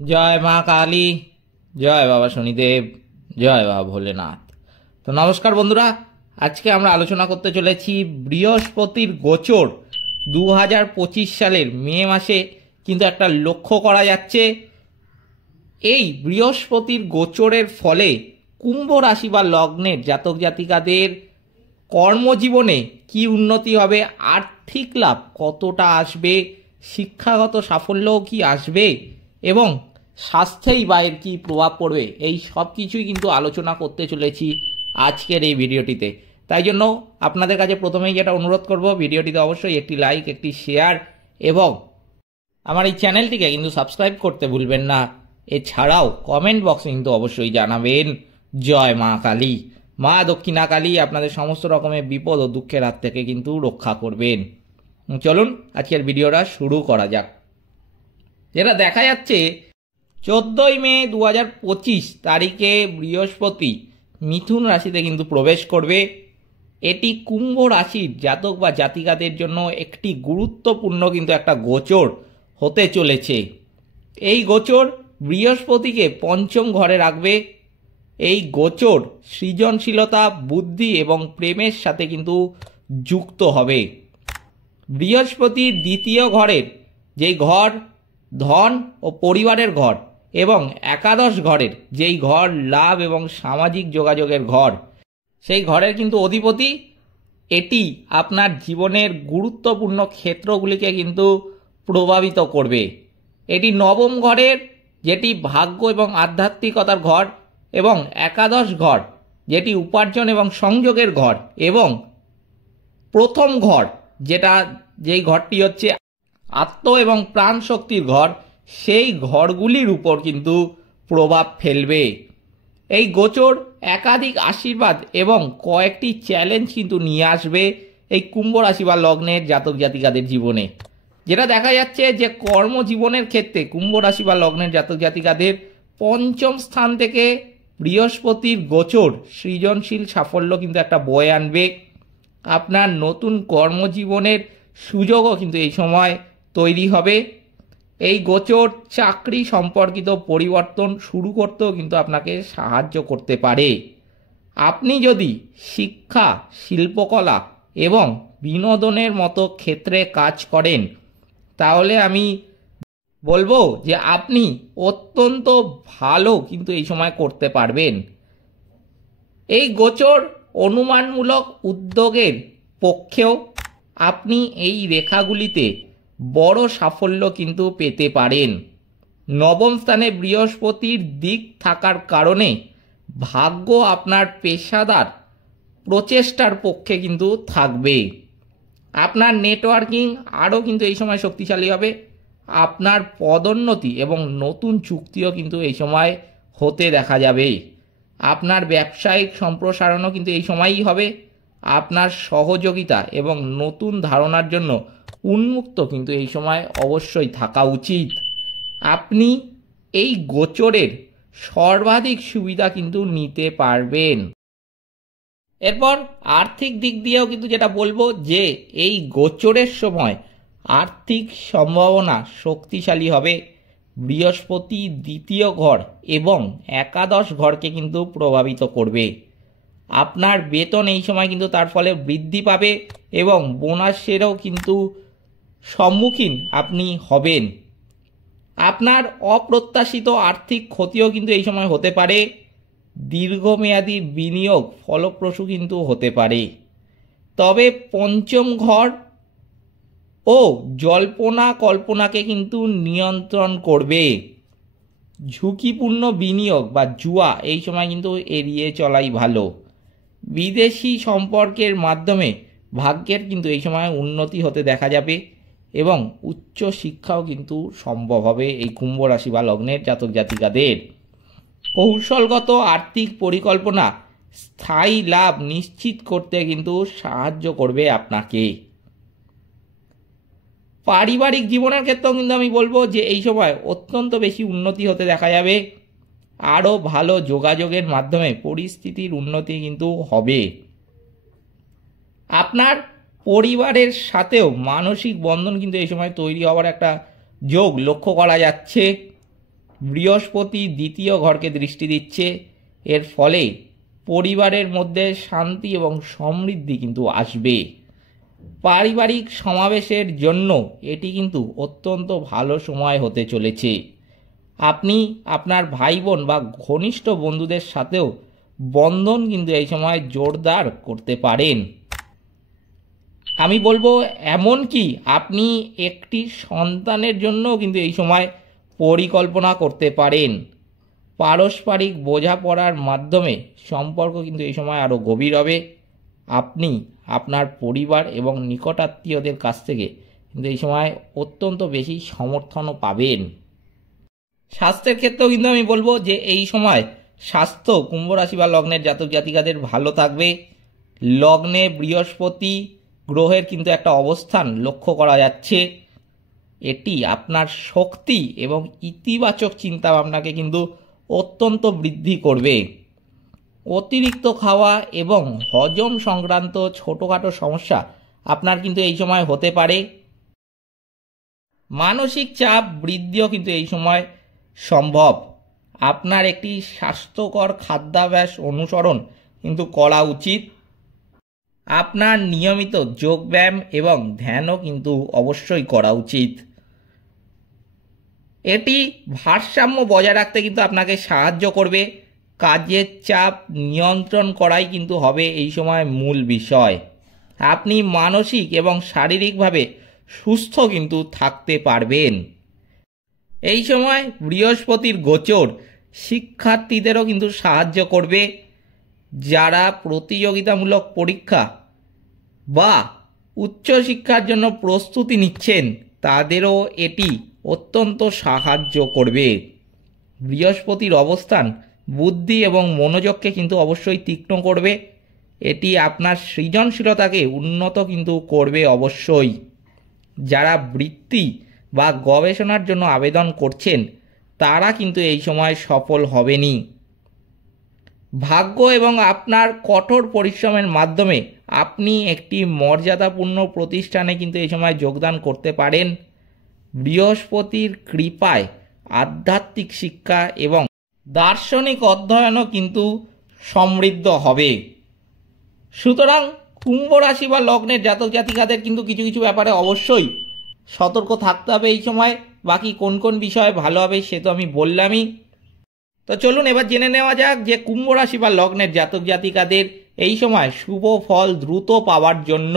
জয় মা কালী, জয় বাবা শনিদেব, জয় বাবা ভোলেনাথ। তো নমস্কার বন্ধুরা, আজকে আমরা আলোচনা করতে চলেছি বৃহস্পতির গোচর 2025 সালের মে মাসে কিন্তু একটা লক্ষ্য করা যাচ্ছে। এই বৃহস্পতির গোচরের ফলে কুম্ভ রাশি বা লগ্নের জাতক জাতিকাদের কর্মজীবনে কি উন্নতি হবে, আর্থিক লাভ কতটা আসবে, শিক্ষাগত সাফল্যও কি আসবে এবং স্বাস্থ্যেই বা এর কী প্রভাব পড়বে, এই সব কিছুই কিন্তু আলোচনা করতে চলেছি আজকের এই ভিডিওটিতে। তাই জন্য আপনাদের কাছে প্রথমেই যেটা অনুরোধ করব, ভিডিওটিতে অবশ্যই একটি লাইক, একটি শেয়ার এবং আমার এই চ্যানেলটিকে কিন্তু সাবস্ক্রাইব করতে ভুলবেন না। এছাড়াও কমেন্ট বক্সে কিন্তু অবশ্যই জানাবেন জয় মা কালী। মা দক্ষিণা কালী আপনাদের সমস্ত রকমের বিপদ ও দুঃখের হাত থেকে কিন্তু রক্ষা করবেন। চলুন আজকের ভিডিওটা শুরু করা যাক। যেটা দেখা যাচ্ছে 14ই মে 2025 তারিখে বৃহস্পতি মিথুন রাশিতে কিন্তু প্রবেশ করবে। এটি কুম্ভ রাশির জাতক বা জাতিকাদের জন্য একটি গুরুত্বপূর্ণ কিন্তু একটা গোচর হতে চলেছে। এই গোচর বৃহস্পতিকে পঞ্চম ঘরে রাখবে। এই গোচর সৃজনশীলতা, বুদ্ধি এবং প্রেমের সাথে কিন্তু যুক্ত হবে। বৃহস্পতি দ্বিতীয় ঘরের যেই ঘর ধন ও পরিবারের ঘর এবং একাদশ ঘরের যেই ঘর লাভ এবং সামাজিক যোগাযোগের ঘর, সেই ঘরের কিন্তু অধিপতি। এটি আপনার জীবনের গুরুত্বপূর্ণ ক্ষেত্রগুলিকে কিন্তু প্রভাবিত করবে। এটি নবম ঘরের যেটি ভাগ্য এবং আধ্যাত্মিকতার ঘর এবং একাদশ ঘর যেটি উপার্জন এবং সংযোগের ঘর এবং প্রথম ঘর যেই ঘরটি হচ্ছে আত্ম এবং প্রাণ শক্তির ঘর, সেই ঘরগুলির উপর কিন্তু প্রভাব ফেলবে। এই গোচর একাধিক আশীর্বাদ এবং কয়েকটি চ্যালেঞ্জ কিন্তু নিয়ে আসবে এই কুম্ভ রাশি বা লগ্নের জাতক জাতিকাদের জীবনে। যেটা দেখা যাচ্ছে যে কর্মজীবনের ক্ষেত্রে কুম্ভ রাশি বা লগ্নের জাতক জাতিকাদের পঞ্চম স্থান থেকে বৃহস্পতির গোচর সৃজনশীল সাফল্য কিন্তু একটা বয়ে আনবে। আপনার নতুন কর্মজীবনের সুযোগও কিন্তু এই সময় তৈরি হবে। এই গোচর চাকরি সম্পর্কিত পরিবর্তন শুরু করতেও কিন্তু আপনাকে সাহায্য করতে পারে। আপনি যদি শিক্ষা, শিল্পকলা এবং বিনোদনের মতো ক্ষেত্রে কাজ করেন, তাহলে আমি বলবো যে আপনি অত্যন্ত ভালো কিন্তু এই সময় করতে পারবেন। এই গোচর অনুমানমূলক উদ্যোগের পক্ষেও আপনি এই রেখাগুলিতে বড় সাফল্য কিন্তু পেতে পারেন। নবম স্থানে বৃহস্পতির দিক থাকার কারণে ভাগ্য আপনার পেশাদার প্রচেষ্টার পক্ষে কিন্তু থাকবে। আপনার নেটওয়ার্কিং আরও কিন্তু এই সময় শক্তিশালী হবে। আপনার পদোন্নতি এবং নতুন চুক্তিও কিন্তু এই সময় হতে দেখা যাবে। আপনার ব্যবসায়িক সম্প্রসারণও কিন্তু এই সময়ই হবে। আপনার সহযোগিতা এবং নতুন ধারণার জন্য উন্মুক্ত কিন্তু এই সময় অবশ্যই থাকা উচিত। আপনি এই গোচরের সর্বাধিক সুবিধা কিন্তু নিতে পারবেন। এরপর আর্থিক দিক দিয়েও কিন্তু যেটা বলবো যে এই গোচরের সময় আর্থিক সম্ভাবনা শক্তিশালী হবে। বৃহস্পতি দ্বিতীয় ঘর এবং একাদশ ঘরকে কিন্তু প্রভাবিত করবে। আপনার বেতন এই সময় কিন্তু তার ফলে বৃদ্ধি পাবে এবং বোনাসেরও কিন্তু সম্মুখীন আপনি হবেন। আপনার অপ্রত্যাশিত আর্থিক ক্ষতিও কিন্তু এই সময় হতে পারে। দীর্ঘমেয়াদী বিনিয়োগ ফলপ্রসূ কিন্তু হতে পারে। তবে পঞ্চম ঘর ও জল্পনা কল্পনাকে কিন্তু নিয়ন্ত্রণ করবে। ঝুঁকিপূর্ণ বিনিয়োগ বা জুয়া এই সময় কিন্তু এড়িয়ে চলাই ভালো। বিদেশি সম্পর্কের মাধ্যমে ভাগ্যের কিন্তু এই সময় উন্নতি হতে দেখা যাবে এবং উচ্চ শিক্ষাও কিন্তু সম্ভব হবে এই কুম্ভ রাশি বা লগ্নের জাতক জাতিকাদের। কৌশলগত আর্থিক পরিকল্পনা স্থায়ী লাভ নিশ্চিত করতে কিন্তু সাহায্য করবে আপনাকে। পারিবারিক জীবনের ক্ষেত্রেও কিন্তু আমি বলবো যে এই সময় অত্যন্ত বেশি উন্নতি হতে দেখা যাবে। আরও ভালো যোগাযোগের মাধ্যমে পরিস্থিতির উন্নতি কিন্তু হবে। আপনার পরিবারের সাথেও মানসিক বন্ধন কিন্তু এই সময় তৈরি হওয়ার একটা যোগ লক্ষ্য করা যাচ্ছে। বৃহস্পতি দ্বিতীয় ঘরকে দৃষ্টি দিচ্ছে। এর ফলে পরিবারের মধ্যে শান্তি এবং সমৃদ্ধি কিন্তু আসবে। পারিবারিক সমাবেশের জন্য এটি কিন্তু অত্যন্ত ভালো সময় হতে চলেছে। আপনি আপনার ভাই বোন বা ঘনিষ্ঠ বন্ধুদের সাথেও বন্ধন কিন্তু এই সময় জোরদার করতে পারেন। আমি বলবো এমনকি আপনি একটি সন্তানের জন্যও কিন্তু এই সময় পরিকল্পনা করতে পারেন। পারস্পরিক বোঝাপড়ার মাধ্যমে সম্পর্ক কিন্তু এই সময় আরও গভীর হবে। আপনি আপনার পরিবার এবং নিকটাত্মীয়দের কাছ থেকে কিন্তু এই সময় অত্যন্ত বেশি সমর্থনও পাবেন। স্বাস্থ্যের ক্ষেত্রেও কিন্তু আমি বলবো যে এই সময় স্বাস্থ্য কুম্ভ রাশি বা লগ্নের জাতক জাতিকাদের ভালো থাকবে। লগ্নে বৃহস্পতি গ্রহের কিন্তু একটা অবস্থান লক্ষ্য করা যাচ্ছে। এটি আপনার শক্তি এবং ইতিবাচক চিন্তা ভাবনাকে কিন্তু অত্যন্ত বৃদ্ধি করবে। অতিরিক্ত খাওয়া এবং হজম সংক্রান্ত ছোটোখাটো সমস্যা আপনার কিন্তু এই সময় হতে পারে। মানসিক চাপ বৃদ্ধিও কিন্তু এই সময় সম্ভব। আপনার একটি স্বাস্থ্যকর খাদ্যাভ্যাস অনুসরণ কিন্তু করা উচিত। আপনার নিয়মিত যোগব্যায়াম এবং ধ্যানও কিন্তু অবশ্যই করা উচিত। এটি ভারসাম্য বজায় রাখতে কিন্তু আপনাকে সাহায্য করবে। কাজের চাপ নিয়ন্ত্রণ করাই কিন্তু হবে এই সময় মূল বিষয়। আপনি মানসিক এবং শারীরিকভাবে সুস্থ কিন্তু থাকতে পারবেন। এই সময় বৃহস্পতির গোচর শিক্ষার্থীদেরও কিন্তু সাহায্য করবে। যারা প্রতিযোগিতামূলক পরীক্ষা বা উচ্চশিক্ষার জন্য প্রস্তুতি নিচ্ছেন তাদেরও এটি অত্যন্ত সাহায্য করবে। বৃহস্পতির অবস্থান বুদ্ধি এবং মনোযোগকে কিন্তু অবশ্যই তীক্ষ্ণ করবে। এটি আপনার সৃজনশীলতাকে উন্নত কিন্তু করবে অবশ্যই। যারা বৃত্তি বা গবেষণার জন্য আবেদন করছেন তারা কিন্তু এই সময় সফল হবেনি। ভাগ্য এবং আপনার কঠোর পরিশ্রমের মাধ্যমে আপনি একটি মর্যাদাপূর্ণ প্রতিষ্ঠানে কিন্তু এই সময় যোগদান করতে পারেন। বৃহস্পতির কৃপায় আধ্যাত্মিক শিক্ষা এবং দার্শনিক অধ্যয়নও কিন্তু সমৃদ্ধ হবে। সুতরাং কুম্ভ রাশি বা লগ্নের জাতক জাতিকাদের কিন্তু কিছু কিছু ব্যাপারে অবশ্যই সতর্ক থাকতে হবে এই সময়। বাকি কোন কোন বিষয় ভালো হবে সে তো আমি বললামই। তো চলুন এবার জেনে নেওয়া যাক যে কুম্ভ রাশি বা লগ্নের জাতক জাতিকাদের এই সময় শুভ ফল দ্রুত পাওয়ার জন্য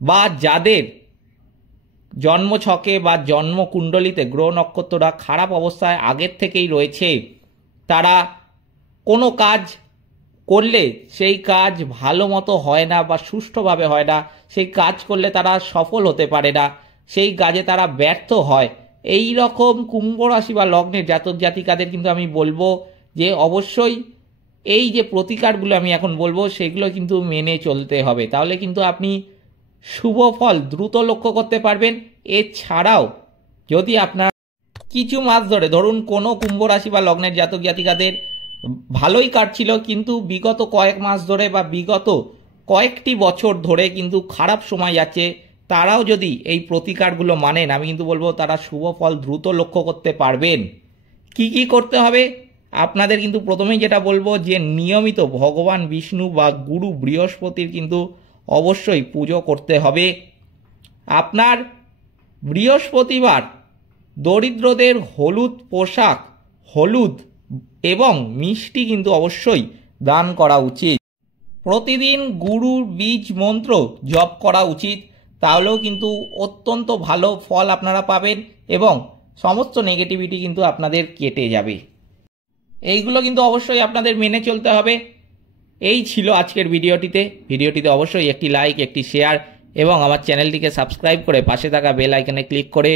বা যাদের জন্মছকে বা জন্মকুণ্ডলিতে গ্রহ নক্ষত্ররা খারাপ অবস্থায় আগের থেকেই রয়েছে, তারা কোনো কাজ করলে সেই কাজ ভালো মতো হয় না বা সুষ্ঠুভাবে হয় না, সেই কাজ করলে তারা সফল হতে পারে না, সেই কাজে তারা ব্যর্থ হয়। এই রকম কুম্ভ রাশি বা লগ্নের জাতক জাতিকাদের কিন্তু আমি বলবো যে অবশ্যই এই যে প্রতিকারগুলো আমি এখন বলবো সেগুলো কিন্তু মেনে চলতে হবে, তাহলে কিন্তু আপনি শুভ ফল দ্রুত লক্ষ্য করতে পারবেন। এছাড়াও যদি আপনার কিছু মাস ধরে ধরুন কোনো কুম্ভ রাশি বা লগ্নের জাতক জাতিকাদের ভালোই কাটছিল কিন্তু বিগত কয়েক মাস ধরে বা বিগত কয়েকটি বছর ধরে কিন্তু খারাপ সময় যাচ্ছে, তারাও যদি এই প্রতিকারগুলো মানেন আমি কিন্তু বলবো তারা শুভ ফল দ্রুত লক্ষ্য করতে পারবেন। কি কি করতে হবে আপনাদের কিন্তু প্রথমেই যেটা বলবো যে নিয়মিত ভগবান বিষ্ণু বা গুরু বৃহস্পতির কিন্তু অবশ্যই পুজো করতে হবে। আপনার বৃহস্পতিবার দরিদ্রদের হলুদ পোশাক, হলুদ এবং মিষ্টি কিন্তু অবশ্যই দান করা উচিত। প্রতিদিন গুরুর বীজ মন্ত্র জপ করা উচিত, তাহলেও কিন্তু অত্যন্ত ভালো ফল আপনারা পাবেন এবং সমস্ত নেগেটিভিটি কিন্তু আপনাদের কেটে যাবে। এইগুলো কিন্তু অবশ্যই আপনাদের মেনে চলতে হবে। এই ছিল আজকের ভিডিওটিতে অবশ্যই একটি লাইক, একটি শেয়ার এবং আমার চ্যানেলটিকে সাবস্ক্রাইব করে পাশে থাকা বেল আইকনে ক্লিক করে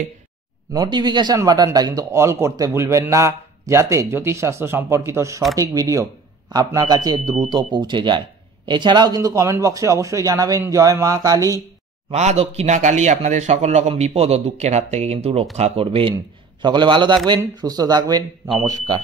নোটিফিকেশান বাটনটা কিন্তু অল করতে ভুলবেন না, যাতে জ্যোতিষশাস্ত্র সম্পর্কিত সঠিক ভিডিও আপনার কাছে দ্রুত পৌঁছে যায়। এছাড়াও কিন্তু কমেন্ট বক্সে অবশ্যই জানাবেন জয় মা কালী, মা দক্ষিণা কালী আপনাদের সকল রকম বিপদ ও দুঃখের হাত থেকে কিন্তু রক্ষা করবেন। সকলে ভালো থাকবেন, সুস্থ থাকবেন, নমস্কার।